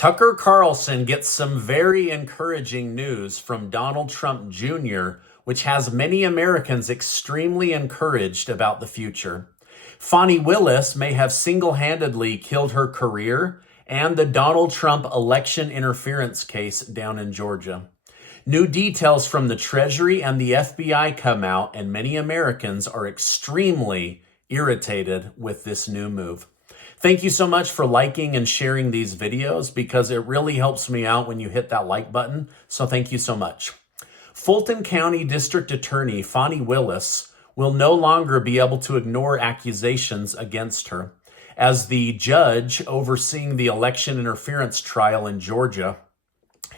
Tucker Carlson gets some very encouraging news from Donald Trump Jr., which has many Americans extremely encouraged about the future. Fani Willis may have single-handedly killed her career and the Donald Trump election interference case down in Georgia. New details from the Treasury and the FBI come out, and many Americans are extremely irritated with this new move. Thank you so much for liking and sharing these videos because it really helps me out when you hit that like button. So thank you so much. Fulton County District Attorney Fani Willis will no longer be able to ignore accusations against her, as the judge overseeing the election interference trial in Georgia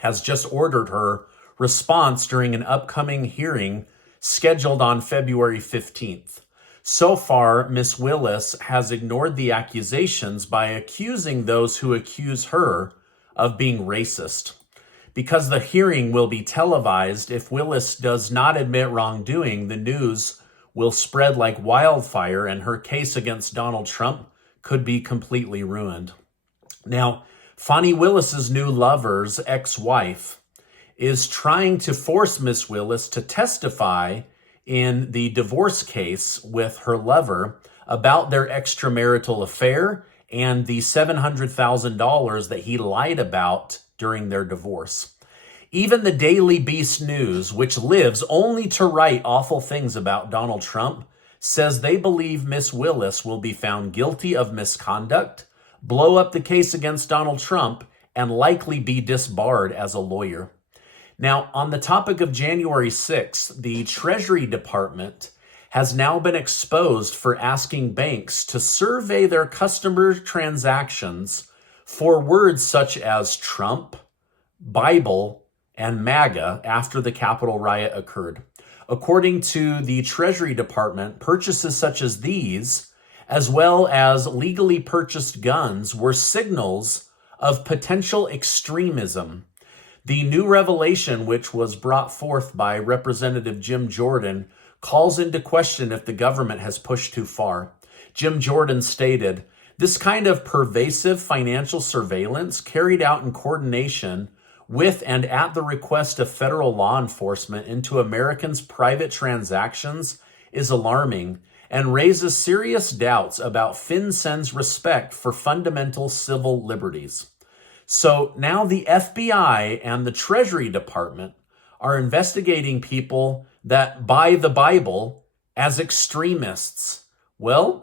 has just ordered her response during an upcoming hearing scheduled on February 15th. So far, Ms. Willis has ignored the accusations by accusing those who accuse her of being racist. Because the hearing will be televised, if Willis does not admit wrongdoing, the news will spread like wildfire and her case against Donald Trump could be completely ruined. Now, Fani Willis's new lover's ex-wife is trying to force Ms. Willis to testify in the divorce case with her lover about their extramarital affair and the $700,000 that he lied about during their divorce. Even the Daily Beast News, which lives only to write awful things about Donald Trump, says they believe Ms. Willis will be found guilty of misconduct, blow up the case against Donald Trump, and likely be disbarred as a lawyer. Now, on the topic of January 6th, the Treasury Department has now been exposed for asking banks to survey their customer transactions for words such as Trump, Bible, and MAGA after the Capitol riot occurred. According to the Treasury Department, purchases such as these, as well as legally purchased guns, were signals of potential extremism. The new revelation, which was brought forth by Representative Jim Jordan, calls into question if the government has pushed too far. Jim Jordan stated, "This kind of pervasive financial surveillance carried out in coordination with and at the request of federal law enforcement into Americans' private transactions is alarming and raises serious doubts about FinCEN's respect for fundamental civil liberties." So now the FBI and the Treasury Department are investigating people that buy the Bible as extremists. Well,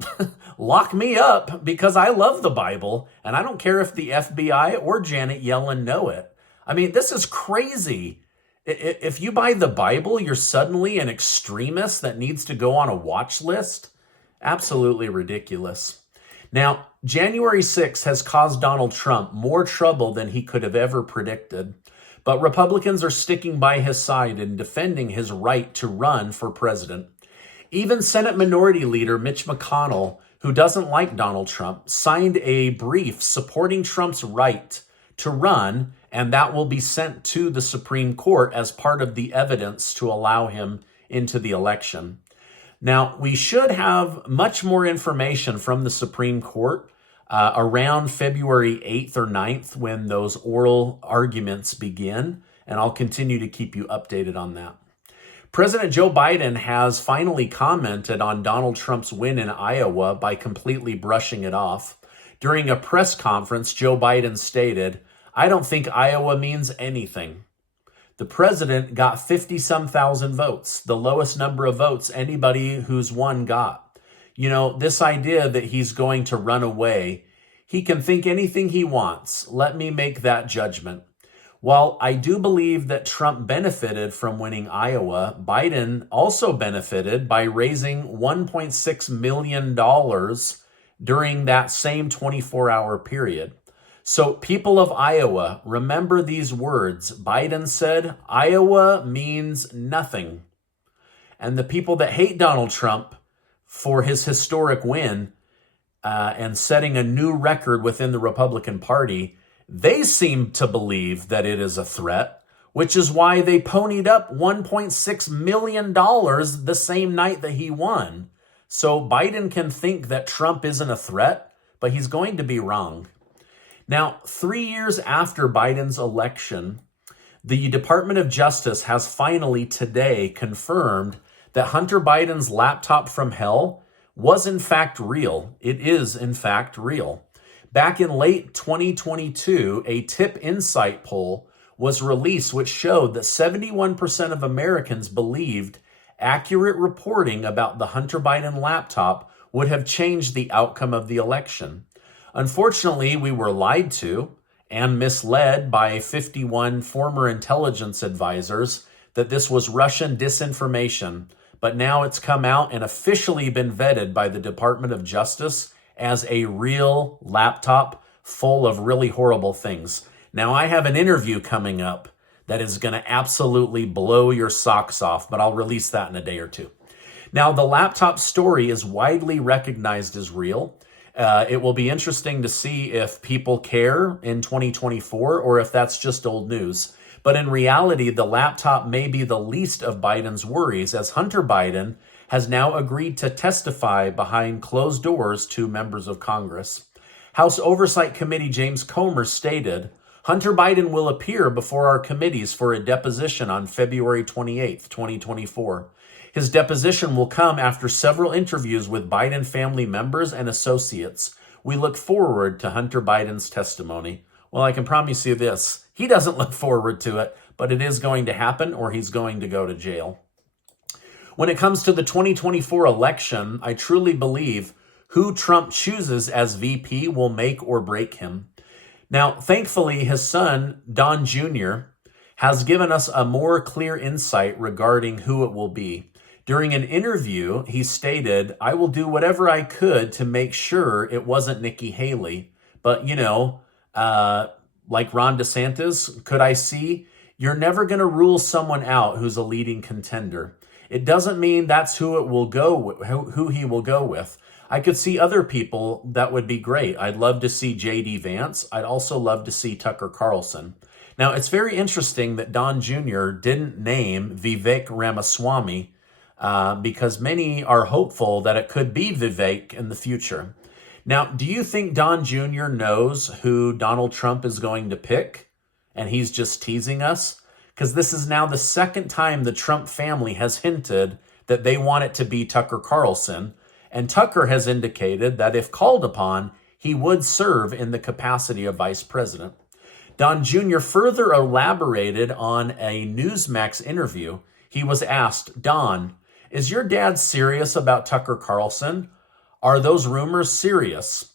lock me up because I love the Bible and I don't care if the FBI or Janet Yellen know it. I mean, this is crazy. If you buy the Bible, you're suddenly an extremist that needs to go on a watch list. Absolutely ridiculous. Now, January 6th has caused Donald Trump more trouble than he could have ever predicted, but Republicans are sticking by his side and defending his right to run for president. Even Senate Minority Leader Mitch McConnell, who doesn't like Donald Trump, signed a brief supporting Trump's right to run, and that will be sent to the Supreme Court as part of the evidence to allow him into the election. Now, we should have much more information from the Supreme Court around February 8th or 9th when those oral arguments begin, and I'll continue to keep you updated on that. President Joe Biden has finally commented on Donald Trump's win in Iowa by completely brushing it off. During a press conference, Joe Biden stated, "I don't think Iowa means anything. The president got 50-some thousand votes, the lowest number of votes anybody who's won got. You know, this idea that he's going to run away, he can think anything he wants. Let me make that judgment." While I do believe that Trump benefited from winning Iowa, Biden also benefited by raising $1.6 million during that same 24-hour period. So people of Iowa, remember these words. Biden said, "Iowa means nothing." And the people that hate Donald Trump for his historic win and setting a new record within the Republican Party, they seem to believe that it is a threat, which is why they ponied up $1.6 million the same night that he won. So Biden can think that Trump isn't a threat, but he's going to be wrong. Now, 3 years after Biden's election, the Department of Justice has finally today confirmed that Hunter Biden's laptop from hell was in fact real. It is in fact real. Back in late 2022, a Tip Insight poll was released which showed that 71% of Americans believed accurate reporting about the Hunter Biden laptop would have changed the outcome of the election. Unfortunately, we were lied to and misled by 51 former intelligence advisors that this was Russian disinformation, but now it's come out and officially been vetted by the Department of Justice as a real laptop full of really horrible things. Now, I have an interview coming up that is going to absolutely blow your socks off, but I'll release that in a day or two. Now, the laptop story is widely recognized as real. It will be interesting to see if people care in 2024 or if that's just old news. But in reality, the laptop may be the least of Biden's worries, as Hunter Biden has now agreed to testify behind closed doors to members of Congress. House Oversight Committee James Comer stated, Hunter Biden will appear before our committees for a deposition on February 28th, 2024. His deposition will come after several interviews with Biden family members and associates. We look forward to Hunter Biden's testimony. Well, I can promise you this. He doesn't look forward to it, but it is going to happen or he's going to go to jail. When it comes to the 2024 election, I truly believe who Trump chooses as VP will make or break him. Now, thankfully, his son, Don Jr., has given us a more clear insight regarding who it will be. During an interview, he stated, I will do whatever I could to make sure it wasn't Nikki Haley. But, like Ron DeSantis, could I see? You're never going to rule someone out who's a leading contender. It doesn't mean that's who it will go, who he will go with. I could see other people that would be great. I'd love to see J.D. Vance. I'd also love to see Tucker Carlson. Now, it's very interesting that Don Jr. didn't name Vivek Ramaswamy because many are hopeful that it could be Vivek in the future. Now, do you think Don Jr. knows who Donald Trump is going to pick and he's just teasing us? Because this is now the second time the Trump family has hinted that they want it to be Tucker Carlson. And Tucker has indicated that if called upon, he would serve in the capacity of vice president. Don Jr. further elaborated on a Newsmax interview. He was asked, Don, is your dad serious about Tucker Carlson? Are those rumors serious?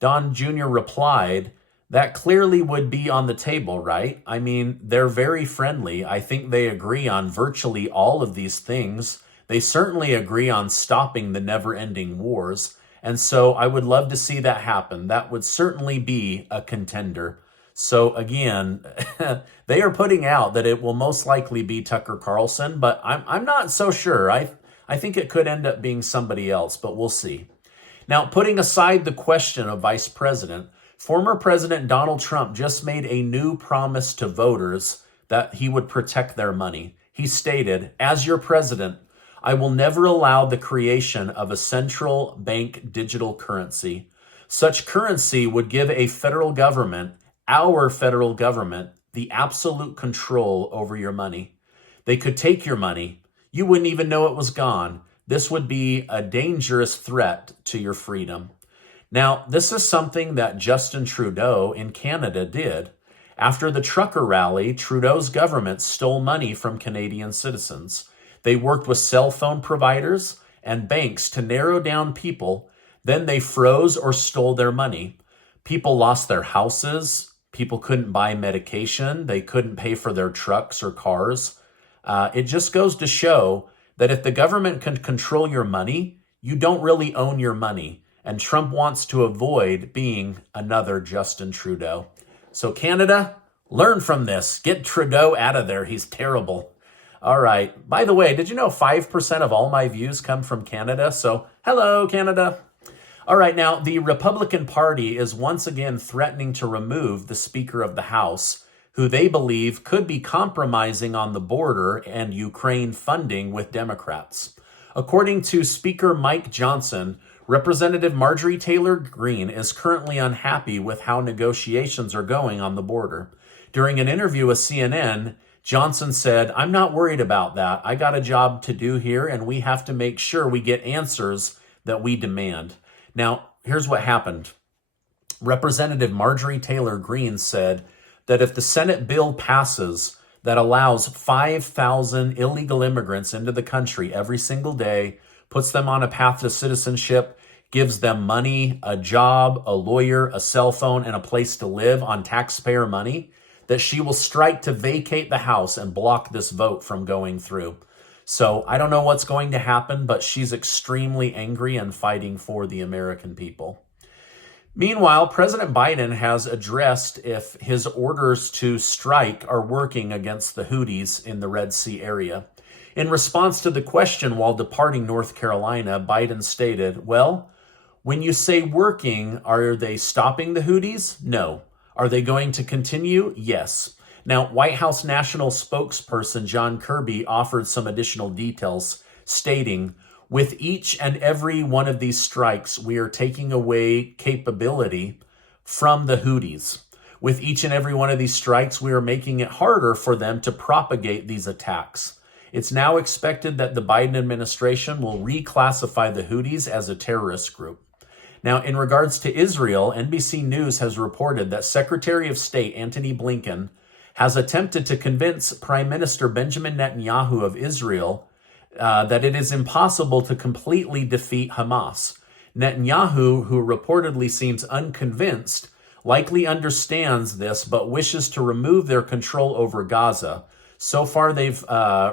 Don Jr. replied, that clearly would be on the table, right? I mean, they're very friendly. I think they agree on virtually all of these things. They certainly agree on stopping the never-ending wars. And so I would love to see that happen. That would certainly be a contender. So again, they are putting out that it will most likely be Tucker Carlson, but I'm not so sure. I think it could end up being somebody else, but we'll see. Now, putting aside the question of vice president, former President Donald Trump just made a new promise to voters that he would protect their money. He stated, as your president, I will never allow the creation of a central bank digital currency. Such currency would give a federal government, our federal government, the absolute control over your money. They could take your money. You wouldn't even know it was gone. This would be a dangerous threat to your freedom. Now, this is something that Justin Trudeau in Canada did. After the trucker rally, Trudeau's government stole money from Canadian citizens. They worked with cell phone providers and banks to narrow down people. Then they froze or stole their money. People lost their houses. People couldn't buy medication. They couldn't pay for their trucks or cars. It just goes to show that if the government can control your money, you don't really own your money. And Trump wants to avoid being another Justin Trudeau. So Canada, learn from this. Get Trudeau out of there. He's terrible. All right. By the way, did you know 5% of all my views come from Canada? So hello, Canada. All right. Now, the Republican Party is once again threatening to remove the Speaker of the House, who they believe could be compromising on the border and Ukraine funding with Democrats. According to Speaker Mike Johnson, Representative Marjorie Taylor Greene is currently unhappy with how negotiations are going on the border. During an interview with CNN, Johnson said, "I'm not worried about that. I got a job to do here, and we have to make sure we get answers that we demand." Now, here's what happened. Representative Marjorie Taylor Greene said that if the Senate bill passes that allows 5,000 illegal immigrants into the country every single day, puts them on a path to citizenship, gives them money, a job, a lawyer, a cell phone, and a place to live on taxpayer money, that she will strike to vacate the House and block this vote from going through. So I don't know what's going to happen, but she's extremely angry and fighting for the American people. Meanwhile, President Biden has addressed if his orders to strike are working against the Houthis in the Red Sea area. In response to the question while departing North Carolina, Biden stated, "Well, when you say working, are they stopping the Houthis? No. Are they going to continue? Yes." Now, White House National Spokesperson John Kirby offered some additional details, stating, "With each and every one of these strikes, we are taking away capability from the Houthis. With each and every one of these strikes, we are making it harder for them to propagate these attacks. It's now expected that the Biden administration will reclassify the Houthis as a terrorist group." Now, in regards to Israel, NBC News has reported that Secretary of State Antony Blinken has attempted to convince Prime Minister Benjamin Netanyahu of Israel that it is impossible to completely defeat Hamas. Netanyahu, who reportedly seems unconvinced, likely understands this but wishes to remove their control over Gaza. So far, they've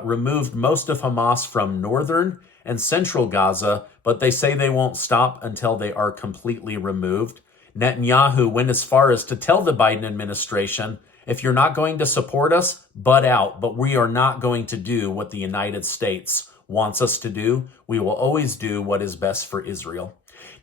removed most of Hamas from northern and central Gaza, but they say they won't stop until they are completely removed. Netanyahu went as far as to tell the Biden administration, "If you're not going to support us, butt out, but we are not going to do what the United States wants us to do. We will always do what is best for Israel."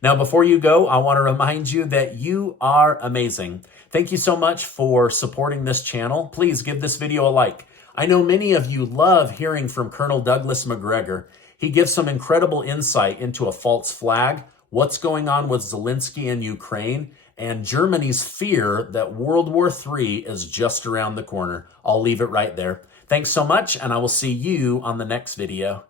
Now, before you go, I want to remind you that you are amazing. Thank you so much for supporting this channel. Please give this video a like. I know many of you love hearing from Colonel Douglas Macgregor. He gives some incredible insight into a false flag, what's going on with Zelensky in Ukraine, and Germany's fear that World War III is just around the corner. I'll leave it right there. Thanks so much, and I will see you on the next video.